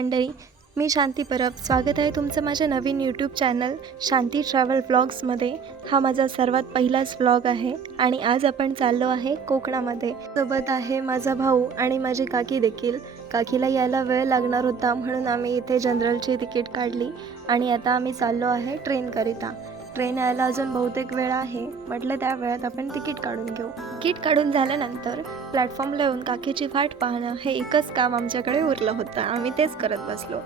मंडळी मी शांती परब. स्वागत आहे तुमचं माझ्या नवीन यूट्यूब चॅनल शांती ट्रॅव्हल व्लॉग्समध्ये हा माझा सर्वात पहिलाच व्लॉग आहे आणि आज आपण चाललो आहे कोकणामध्ये. सोबत आहे माझा भाऊ आणि माझी काकी देखील. काकीला यायला वेळ लागणार होता म्हणून आम्ही इथे जनरलची तिकीट काढली आणि आता आम्ही चाललो आहे ट्रेनकरिता ट्रेन यायला अजून बहुतेक वेळ आहे. म्हटलं त्या वेळात आपण तिकीट काढून घेऊ. तिकीट काढून झाल्यानंतर प्लॅटफॉर्मला येऊन काकीची वाट पाहणं हे एकच काम आमच्याकडे उरलं होतं. आम्ही तेच करत बसलो.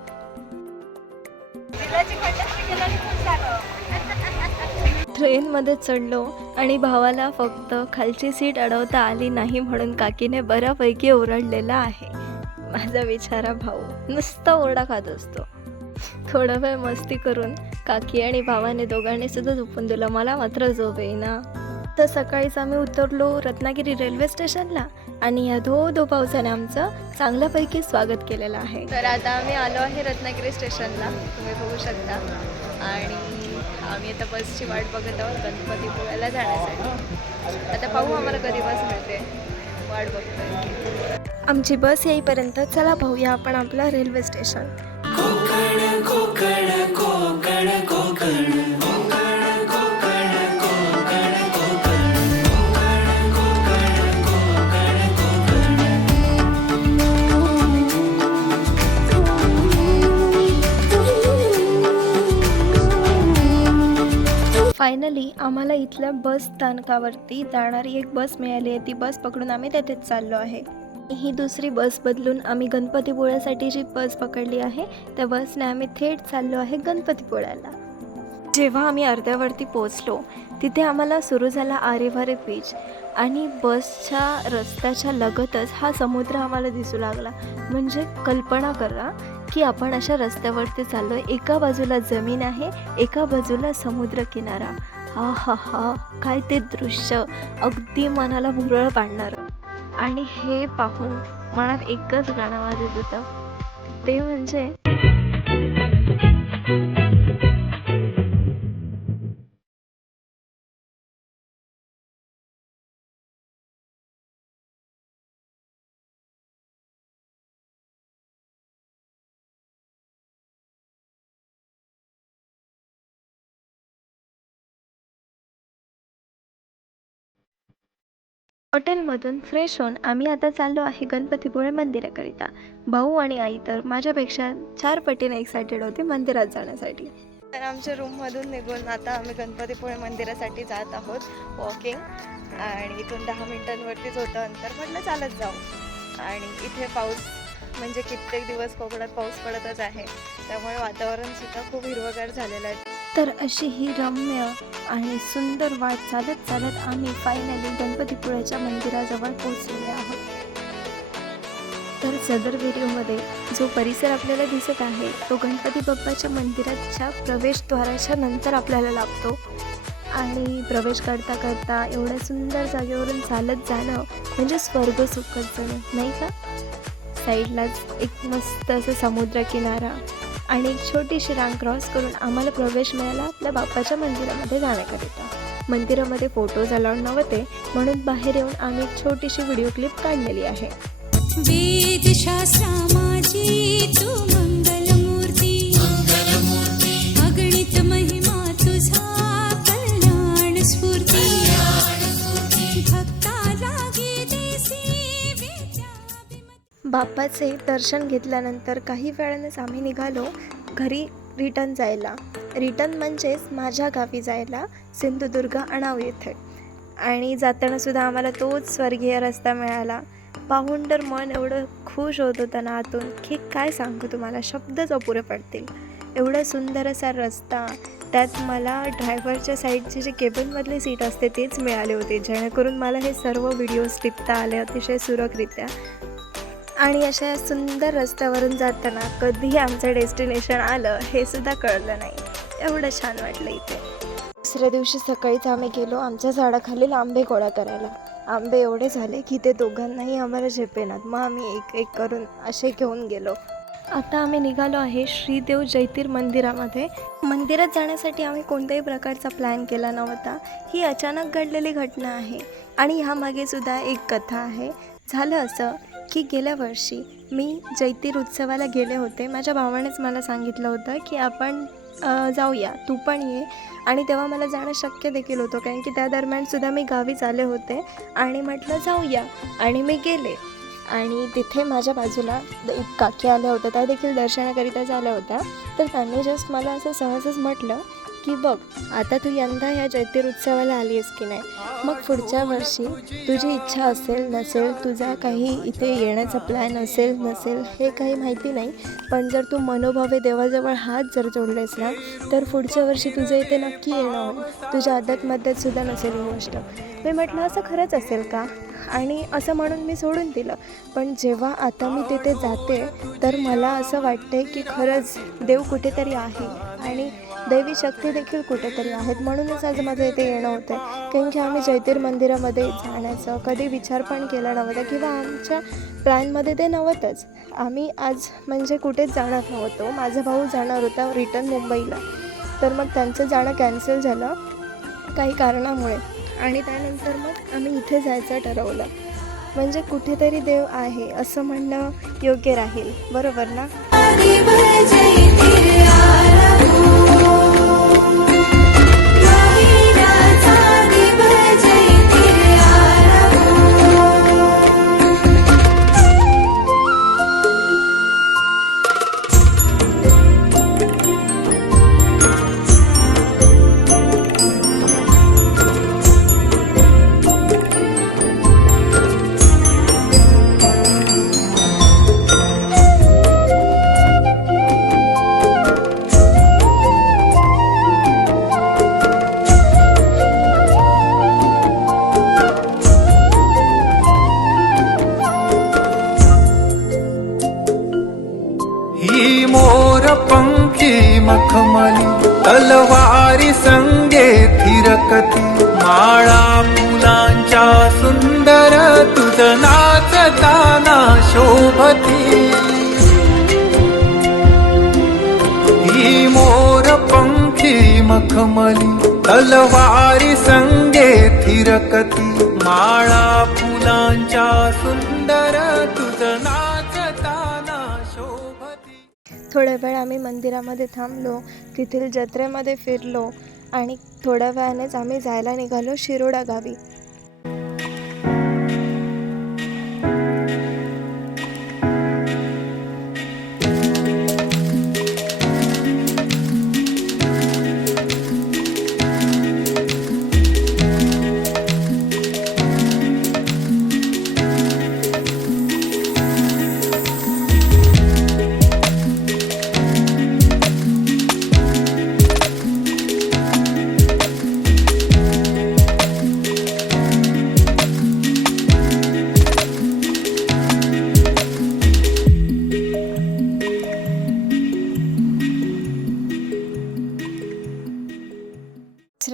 ट्रेनमध्ये चढलो आणि भावाला फक्त खालची सीट अडवता आली नाही म्हणून काकीने बऱ्यापैकी ओरडलेला आहे. माझा विचारा भाऊ नुसता ओरडा खात असतो. थोडा वेळ मस्ती करून काकी आणि भावाने दोघांनी सुद्धा झोपून दिलं. मला मात्र झोप येईना. तर सकाळीच आम्ही उतरलो रत्नागिरी रेल्वे स्टेशनला आणि या धो धो पावसाने आमचं चांगल्यापैकी स्वागत केलेलं आहे. तर आता आम्ही आलो आहे रत्नागिरी स्टेशनला तुम्ही बघू शकता. आणि आम्ही आता बसची वाट बघत आहोत गणपतीपुळ्याला जाण्यासाठी. आता पाहू आम्हाला कधी बस मिळते. वाट बघतोय. आमची बस येईपर्यंत चला पाहूया आपण आपलं रेल्वे स्टेशन फायनली आम्हाला इथल्या बस स्थानकावरती जाणारी एक बस मिळाली आहे. ती बस पकडून आम्ही तेथेच चाललो आहे. ही दुसरी बस बदलून आम्ही गणपतीपुळ्यासाठी जी बस पकडली आहे त्या बसने आम्ही थेट चाललो आहे गणपतीपुळ्याला. जेव्हा आम्ही अर्ध्यावरती पोचलो तिथे आम्हाला सुरू झाला आरेवारे बीच आणि बसच्या रस्त्याच्या लगतच हा समुद्र आम्हाला दिसू लागला. म्हणजे कल्पना करा की आपण अशा रस्त्यावरती चाललो एका बाजूला जमीन आहे एका बाजूला समुद्र किनारा हा हा हा काय ते दृश्य. अगदी मनाला भुरळ पाडणारं. आणि हे पाहून मनात एकच गाणं वाजत होतं ते म्हणजे हॉटेलमधून फ्रेश होऊन आम्ही आता चाललो आहे गणपतीपुळे मंदिराकरिता. भाऊ आणि आई तर माझ्यापेक्षा चार पटीने एक्सायटेड होते मंदिरात जाण्यासाठी. तर आमच्या रूममधून निघून आता आम्ही गणपतीपुळे मंदिरासाठी जात आहोत वॉकिंग आणि इथून दहा मिनिटांवरतीच होतं अंतर म्हटलं चालत जाऊ. आणि इथे पाऊस म्हणजे कित्येक दिवस कोकणात पाऊस पडतच आहे. त्यामुळे वातावरणसुद्धा खूप हिरवगार झालेलं आहे. तर अशी ही रम्य आणि सुंदर वाट चालत चालत आम्ही फायनली गणपतीपुळ्याच्या मंदिराजवळ पोहोचलेले आहोत. तर सदर व्हिडिओमध्ये जो परिसर आपल्याला दिसत आहे तो गणपती बाप्पाच्या मंदिराच्या प्रवेशद्वाराच्या नंतर आपल्याला लाभतो. आणि प्रवेश करता करता एवढ्या सुंदर जागेवरून चालत जाणं म्हणजे स्वर्ग सुखत जाणं नाही का? साईडलाच एक मस्त असं समुद्र किनारा. आणि एक छोटीशी रांग क्रॉस करून आम्हाला प्रवेश मिळाला आपल्या बाप्पाच्या मंदिरामध्ये जाण्याकरिता. मंदिरामध्ये फोटोज अलाउड नव्हते म्हणून बाहेर येऊन आम्ही एक छोटीशी व्हिडिओ क्लिप काढलेली आहे. बाप्पाचे दर्शन घेतल्यानंतर काही वेळानेच आम्ही निघालो घरी रिटर्न जायला. रिटर्न म्हणजेच माझ्या गावी जायला सिंधुदुर्ग अणाव येथे. आणि जाताना सुद्धा आम्हाला तोच स्वर्गीय रस्ता मिळाला. पाहून तर मन एवढं खुश होत होतं ना आतून की काय सांगू तुम्हाला शब्दच अपुरे पडतील. एवढा सुंदर असा रस्ता त्यात मला ड्रायव्हरच्या साईडची जी केबिनमधली सीट असते तेच मिळाले होते. जेणेकरून मला हे सर्व व्हिडिओज टिपता आले अतिशय सुरखरित्या. आणि अशा सुंदर रस्त्यावरून जाताना कधी आमचं डेस्टिनेशन आलं हे सुद्धा कळलं नाही. एवढं छान वाटलं इथे. दुसऱ्या दिवशी सकाळीच आम्ही गेलो आमच्या झाडाखालील आंबे गोळा करायला. आंबे एवढे झाले की ते दोघांनाही आम्हाला झेपेनात. मग आम्ही एक एक करून असे घेऊन गेलो. आता आम्ही निघालो आहे श्रीदेव जैतीर मंदिरामध्ये. मंदिरात जाण्यासाठी आम्ही कोणत्याही प्रकारचा प्लॅन केला नव्हता. ही अचानक घडलेली घटना आहे. आणि ह्यामागे सुद्धा एक कथा आहे. झालं असं. की गेल्या वर्षी मी जैतीर उत्सवाला गेले होते. माझ्या भावानेच मला सांगितलं होतं की आपण जाऊया. तू पण ये. आणि तेव्हा मला जाणं शक्य देखील होतं. कारण की त्या दरम्यानसुद्धा मी गावीच आले होते. आणि म्हटलं जाऊया. आणि मी गेले. आणि तिथे माझ्या बाजूला काकी आल्या होत्या. त्या देखील दर्शनाकरिता झाल्या होत्या. तर त्यांनी जस्ट मला असं सहजच म्हटलं की बघ आता तू यंदा ह्या जयतीर उत्सवाला आली आहेस की नाही? मग पुढच्या वर्षी तुझी इच्छा असेल नसेल तुझा काही इथे येण्याचा प्लॅन असेल नसेल हे काही माहिती नाही. पण जर तू मनोभावे देवाजवळ हात जर जोडलेस ना तर पुढच्या वर्षी तुझं इथे नक्की येणं होईल. तुझ्या आदत सुद्धा नसेल ही गोष्ट. मी म्हटलं असं खरंच असेल का? आणि असं म्हणून मी सोडून दिलं. पण जेव्हा आता मी तिथे जाते तर मला असं वाटते की खरंच देव कुठेतरी आहे. आणि दैवी शक्ती देखील कुठेतरी आहेत. म्हणूनच आज माझं इथे येणं होतं कारण की आम्ही जैतीर मंदिरामध्ये जाण्याचं कधी विचार पण केला नव्हता किंवा आमच्या प्लॅनमध्ये ते नव्हतंच. आम्ही आज म्हणजे कुठेच जाणार नव्हतो. माझा भाऊ जाणार होता रिटर्न मुंबईला. तर मग त्यांचं जाणं कॅन्सल झालं काही कारणामुळे. आणि त्यानंतर मग आम्ही इथे जायचं ठरवलं. म्हणजे कुठेतरी देव आहे असं म्हणणं योग्य राहील. बरोबर ना? मखमली तलवारी संगे थिरकती माळा फुलांच्या सुंदर तुझ नाचताना शोभती. थोड्या वेळ आम्ही मंदिरामध्ये थांबलो तेथील जत्रेमध्ये फिरलो आणि थोड्या वेळानेच आम्ही जायला निघालो शिरोडा गावी.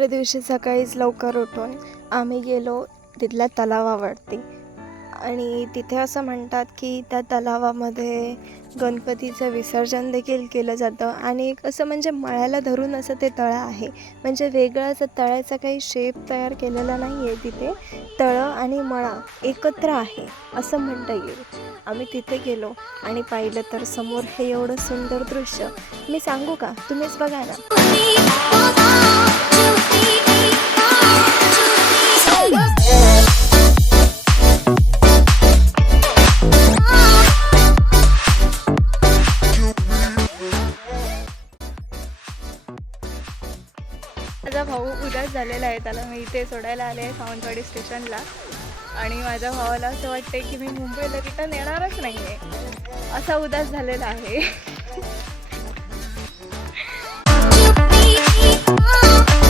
दुसऱ्या दिवशी सकाळीच लवकर उठून आम्ही गेलो तिथल्या तलावावरती. आणि तिथे असं म्हणतात की त्या तलावामध्ये गणपतीचं विसर्जन देखील केलं जातं. आणि एक असं म्हणजे मळ्याला धरून असं ते तळं आहे. म्हणजे वेगळं असं तळ्याचा काही शेप तयार केलेला नाही आहे तिथे. तळं आणि मळा एकत्र आहे असं म्हणता येईल. आम्ही तिथे गेलो आणि पाहिलं तर समोर हे एवढं सुंदर दृश्य. मी सांगू का? तुम्हीच बघा ना. इथे सोडायला आले आहे सावंतवाडी स्टेशनला. आणि माझ्या भावाला असं वाटते की मी मुंबईला रिटर्न येणारच नाही आहे असा उदास झालेला आहे. Oh